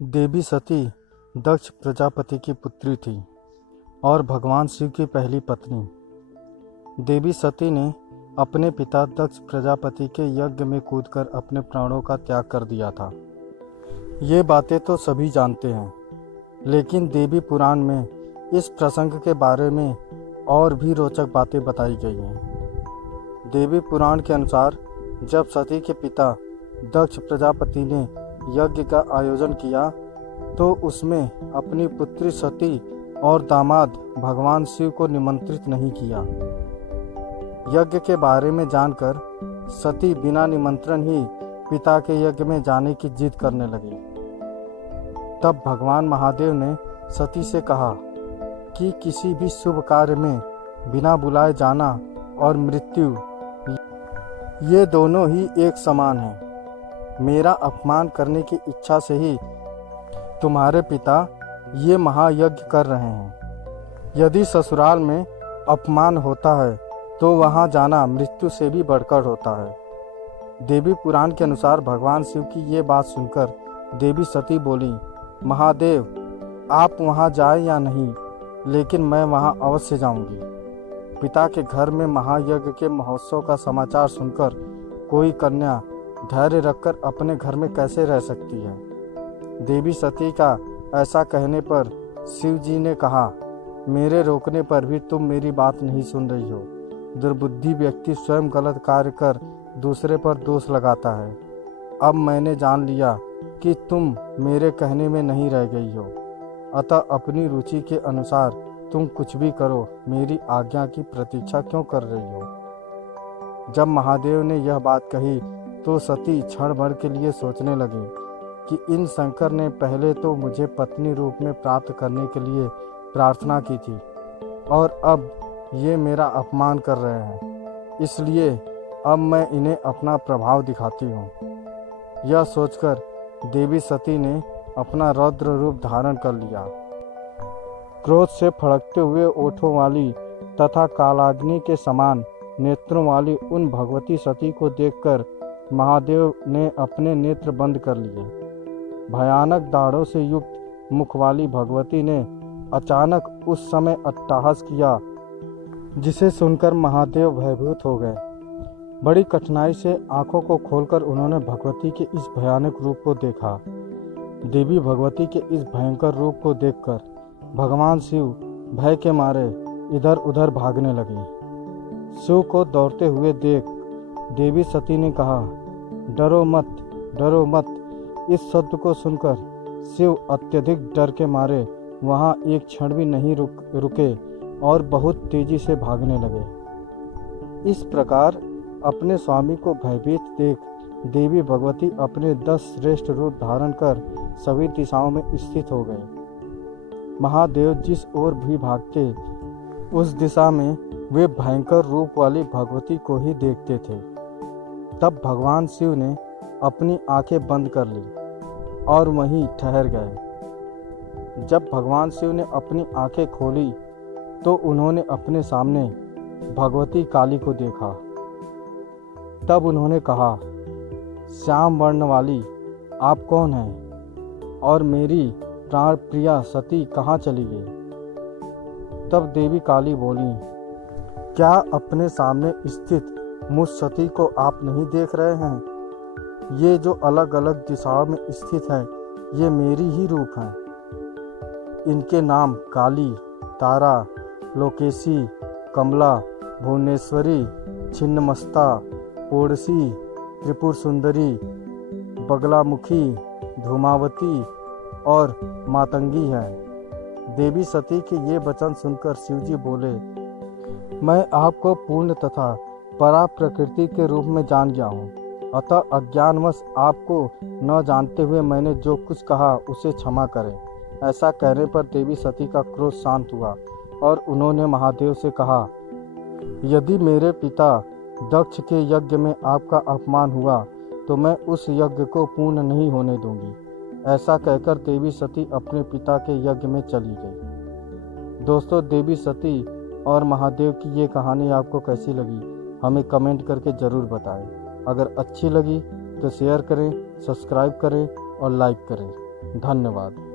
देवी सती दक्ष प्रजापति की पुत्री थी और भगवान शिव की पहली पत्नी। देवी सती ने अपने पिता दक्ष प्रजापति के यज्ञ में कूदकर अपने प्राणों का त्याग कर दिया था। ये बातें तो सभी जानते हैं, लेकिन देवी पुराण में इस प्रसंग के बारे में और भी रोचक बातें बताई गई हैं। देवी पुराण के अनुसार जब सती के पिता दक्ष प्रजापति ने यज्ञ का आयोजन किया तो उसमें अपनी पुत्री सती और दामाद भगवान शिव को निमंत्रित नहीं किया। यज्ञ के बारे में जानकर सती बिना निमंत्रण ही पिता के यज्ञ में जाने की जिद करने लगी। तब भगवान महादेव ने सती से कहा कि किसी भी शुभ कार्य में बिना बुलाए जाना और मृत्यु, ये दोनों ही एक समान हैं। मेरा अपमान करने की इच्छा से ही तुम्हारे पिता ये महायज्ञ कर रहे हैं। यदि ससुराल में अपमान होता है तो वहाँ जाना मृत्यु से भी बढ़कर होता है। देवी पुराण के अनुसार भगवान शिव की ये बात सुनकर देवी सती बोली, महादेव आप वहाँ जाए या नहीं, लेकिन मैं वहाँ अवश्य जाऊंगी। पिता के घर में महायज्ञ के महोत्सव का समाचार सुनकर कोई कन्या धैर्य रखकर अपने घर में कैसे रह सकती है। देवी सती का ऐसा कहने पर शिव जी ने कहा, मेरे रोकने पर भी तुम मेरी बात नहीं सुन रही हो। दुर्बुद्धि व्यक्ति स्वयं गलत कार्य कर दूसरे पर दोष लगाता है। अब मैंने जान लिया कि तुम मेरे कहने में नहीं रह गई हो, अतः अपनी रुचि के अनुसार तुम कुछ भी करो, मेरी आज्ञा की प्रतीक्षा क्यों कर रही हो। जब महादेव ने यह बात कही तो सती क्षण भर के लिए सोचने लगी कि इन शंकर ने पहले तो मुझे पत्नी रूप में प्राप्त करने के लिए प्रार्थना की थी और अब ये मेरा अपमान कर रहे हैं, इसलिए अब मैं इन्हें अपना प्रभाव दिखाती हूँ। यह सोचकर देवी सती ने अपना रौद्र रूप धारण कर लिया। क्रोध से फड़कते हुए ओठों वाली तथा कालाग्नि के समान नेत्रों वाली उन भगवती सती को देखकर महादेव ने अपने नेत्र बंद कर लिए। भयानक दाढ़ों से युक्त मुख वाली भगवती ने अचानक उस समय अट्टहास किया, जिसे सुनकर महादेव भयभीत हो गए। बड़ी कठिनाई से आंखों को खोलकर उन्होंने भगवती के इस भयानक रूप को देखा। देवी भगवती के इस भयंकर रूप को देखकर भगवान शिव भय के मारे इधर उधर भागने लगे। शिव को दौड़ते हुए देख देवी सती ने कहा, डरो मत, डरो मत। इस शब्द को सुनकर शिव अत्यधिक डर के मारे वहाँ एक क्षण भी नहीं रुके और बहुत तेजी से भागने लगे। इस प्रकार अपने स्वामी को भयभीत देख देवी भगवती अपने 10 श्रेष्ठ रूप धारण कर सभी दिशाओं में स्थित हो गए। महादेव जिस ओर भी भागते उस दिशा में वे भयंकर रूप वाली भगवती को ही देखते थे। तब भगवान शिव ने अपनी आंखें बंद कर ली और वहीं ठहर गए। जब भगवान शिव ने अपनी आंखें खोली तो उन्होंने अपने सामने भगवती काली को देखा। तब उन्होंने कहा, श्याम वर्ण वाली आप कौन हैं और मेरी प्राण प्रिया सती कहाँ चली गई। तब देवी काली बोली, क्या अपने सामने स्थित मुझ सती को आप नहीं देख रहे हैं। ये जो अलग अलग दिशाओं में स्थित है ये मेरी ही रूप हैं। इनके नाम काली, तारा, लोकेशी, कमला, भुवनेश्वरी, छिन्नमस्ता, ओड़सी, त्रिपुर सुंदरी, बगलामुखी, धूमावती और मातंगी हैं। देवी सती के ये वचन सुनकर शिवजी बोले, मैं आपको पूर्ण तथा परा प्रकृति के रूप में जान गया हूँ, अतः अज्ञानवश आपको न जानते हुए मैंने जो कुछ कहा उसे क्षमा करें। ऐसा कहने पर देवी सती का क्रोध शांत हुआ और उन्होंने महादेव से कहा, यदि मेरे पिता दक्ष के यज्ञ में आपका अपमान हुआ तो मैं उस यज्ञ को पूर्ण नहीं होने दूंगी। ऐसा कहकर देवी सती अपने पिता के यज्ञ में चली गई। दोस्तों, देवी सती और महादेव की ये कहानी आपको कैसी लगी हमें कमेंट करके ज़रूर बताएं। अगर अच्छी लगी तो शेयर करें, सब्सक्राइब करें और लाइक करें। धन्यवाद।